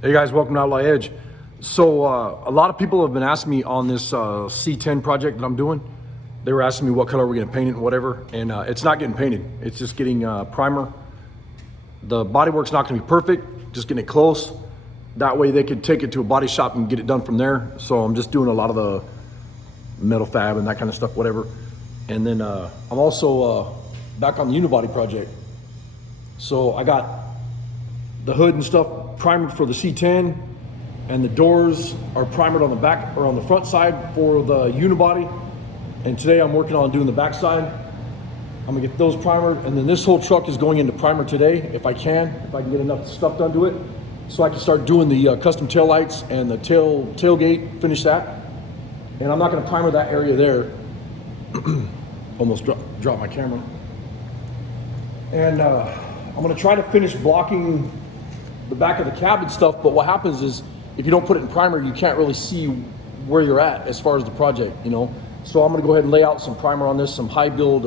Hey guys, welcome to Outlaw Edge. So a lot of people have been asking me on this C10 project that I'm doing. They were asking me what color we're gonna paint it and whatever, and it's not getting painted. It's just getting primer. The bodywork's not gonna be perfect, just getting it close. That way they could take it to a body shop and get it done from there. So I'm just doing a lot of the metal fab and that kind of stuff, whatever. And then I'm also back on the unibody project. So I got the hood and stuff primered for the C10, and the doors are primered on the back or on the front side for the unibody. And today I'm working on doing the back side. I'm gonna get those primered, and then this whole truck is going into primer today if I can get enough stuff done to it, so I can start doing the custom tail lights and the tailgate, finish that. And I'm not gonna primer that area there. Almost dropped my camera. And I'm gonna try to finish blocking the back of the cab and stuff, but what happens is if you don't put it in primer, you can't really see where you're at as far as the project, you know? So I'm gonna go ahead and lay out some primer on this, some high build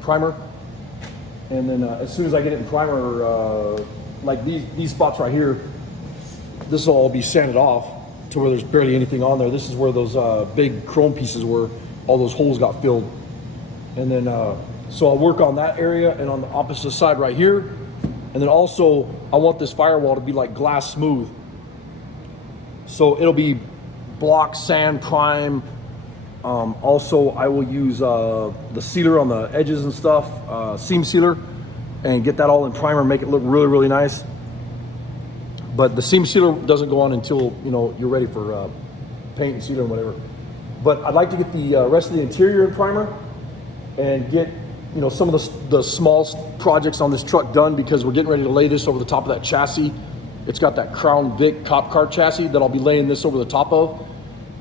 primer. And then as soon as I get it in primer, like these spots right here, this will all be sanded off to where there's barely anything on there. This is where those big chrome pieces were, all those holes got filled. And then, so I'll work on that area, and on the opposite side right here. And then also, I want this firewall to be like glass smooth. So it'll be block, sand, prime. Also, I will use the sealer on the edges and stuff, seam sealer, and get that all in primer, make it look really, really nice. But the seam sealer doesn't go on until, you know, you're ready for paint and sealer and whatever. But I'd like to get the rest of the interior in primer and get, you know, some of the small projects on this truck done, because we're getting ready to lay this over the top of that chassis. It's got that Crown Vic cop car chassis that I'll be laying this over the top of.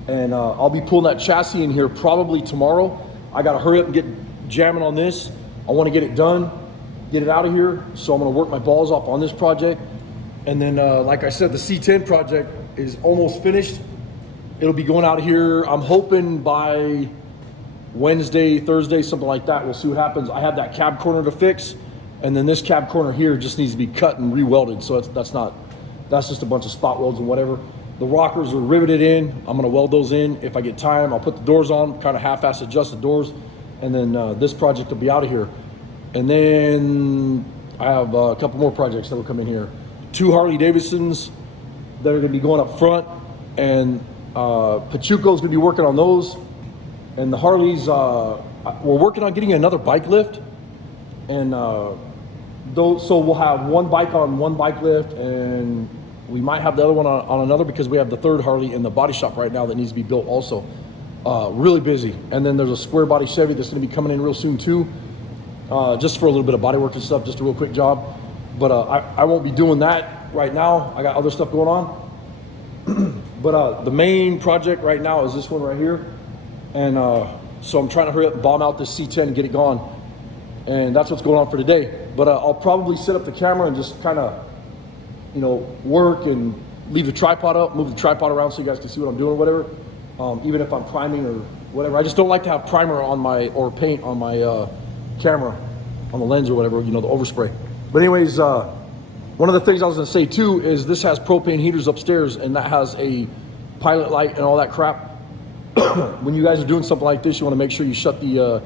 And I'll be pulling that chassis in here probably tomorrow. I gotta hurry up and get jamming on this. I wanna get it done, get it out of here. So I'm gonna work my balls off on this project. And then, like I said, the C10 project is almost finished. It'll be going out of here, I'm hoping by Wednesday, Thursday, something like that. We'll see what happens. I have that cab corner to fix, and then this cab corner here just needs to be cut and re-welded. So that's just a bunch of spot welds and whatever. The rockers are riveted in. I'm gonna weld those in if I get time. I'll put the doors on, kind of half-ass adjust the doors, and then this project will be out of here. And then I have a couple more projects that will come in here. 2 Harley Davidsons that are gonna be going up front, and Pachuco's gonna be working on those. And the Harleys, we're working on getting another bike lift, and so we'll have one bike on one bike lift, and we might have the other one on another, because we have the 3rd Harley in the body shop right now that needs to be built also. Really busy. And then there's a square body Chevy that's gonna be coming in real soon too, just for a little bit of body work and stuff, just a real quick job. But I won't be doing that right now. I got other stuff going on. But the main project right now is this one right here. And so I'm trying to hurry up and bomb out this C10 and get it gone. And that's what's going on for today. But I'll probably set up the camera and just kind of, you know, work and leave the tripod up, move the tripod around so you guys can see what I'm doing or whatever. Even if I'm priming or whatever. I just don't like to have primer on my, or paint on my camera, on the lens or whatever, you know, the overspray. But anyways, one of the things I was gonna say too is this has propane heaters upstairs, and that has a pilot light and all that crap. When you guys are doing something like this, you want to make sure you shut the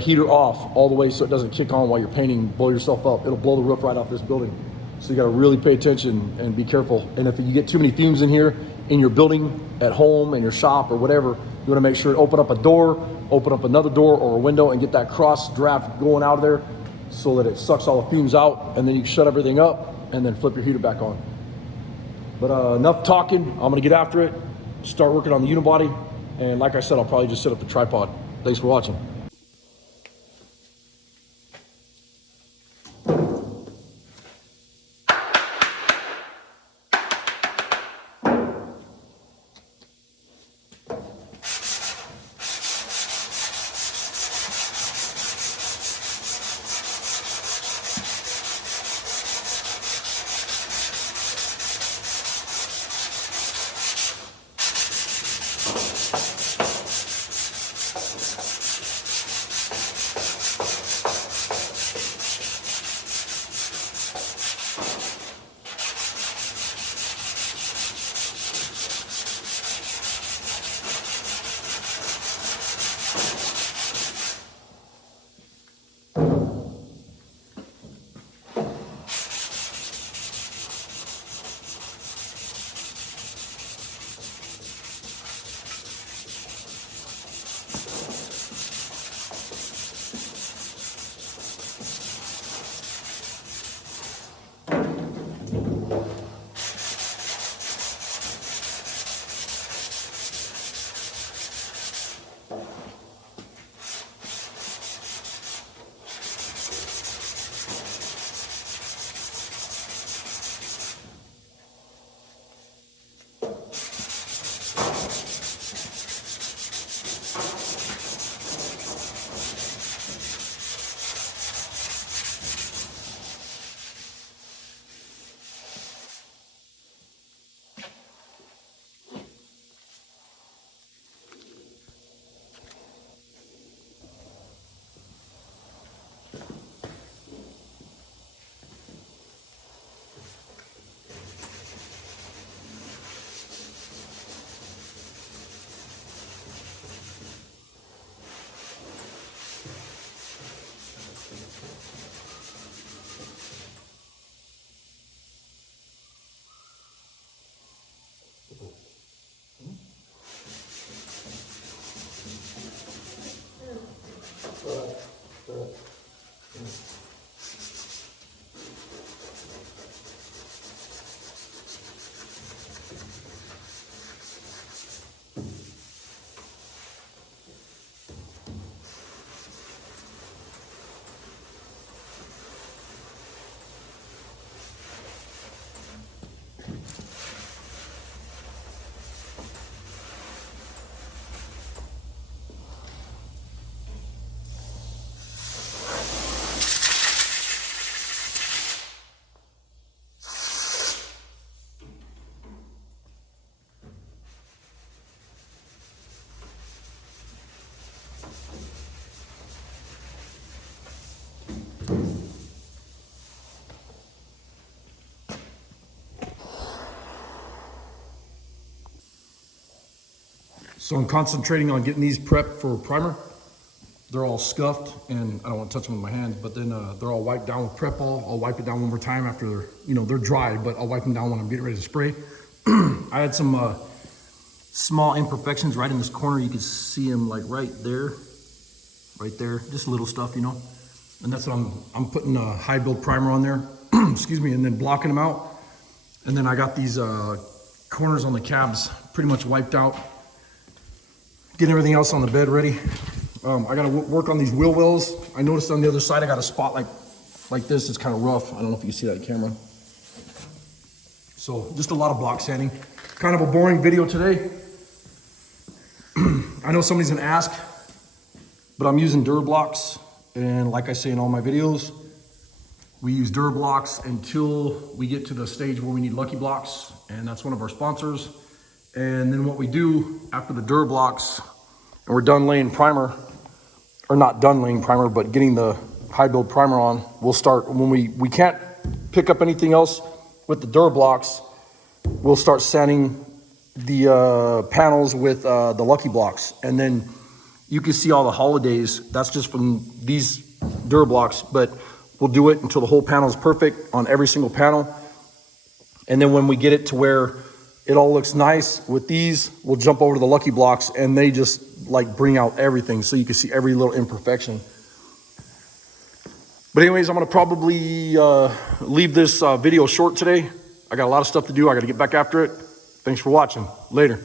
heater off all the way so it doesn't kick on while you're painting, blow yourself up. It'll blow the roof right off this building. So you got to really pay attention and be careful. And if you get too many fumes in here, in your building, at home, in your shop or whatever, you want to make sure to open up a door, open up another door or a window, and get that cross draft going out of there so that it sucks all the fumes out, and then you can shut everything up and then flip your heater back on. But enough talking. I'm going to get after it, start working on the unibody. And like I said, I'll probably just set up the tripod. Thanks for watching. So I'm concentrating on getting these prepped for primer. They're all scuffed, and I don't want to touch them with my hands, but then they're all wiped down with prep all. I'll wipe it down one more time after they're dry, but I'll wipe them down when I'm getting ready to spray. I had some small imperfections right in this corner. You can see them like right there, just little stuff, and that's what I'm putting a high build primer on there, excuse me, and then blocking them out. And then I got these corners on the cabs pretty much wiped out. Getting everything else on the bed ready. I gotta work on these wheel wells. I noticed on the other side I got a spot like this. It's kind of rough. I don't know if you can see that in camera. So just a lot of block sanding. Kind of a boring video today. I know somebody's gonna ask, but I'm using Durablocks, and like I say in all my videos, we use Durablocks until we get to the stage where we need Lucky Blocks, and that's one of our sponsors. And then what we do after the Durablocks, and we're done laying primer, or not done laying primer, but getting the high build primer on, we'll start, when we can't pick up anything else with the Durablocks, we'll start sanding the panels with the Lucky Blocks. And then you can see all the holidays, that's just from these Durablocks, but we'll do it until the whole panel is perfect on every single panel. And then when we get it to where it all looks nice with these, we'll jump over to the Lucky Blocks, and they just like bring out everything so you can see every little imperfection. But anyways, I'm gonna probably leave this video short today. I got a lot of stuff to do. I gotta get back after it. Thanks for watching. Later.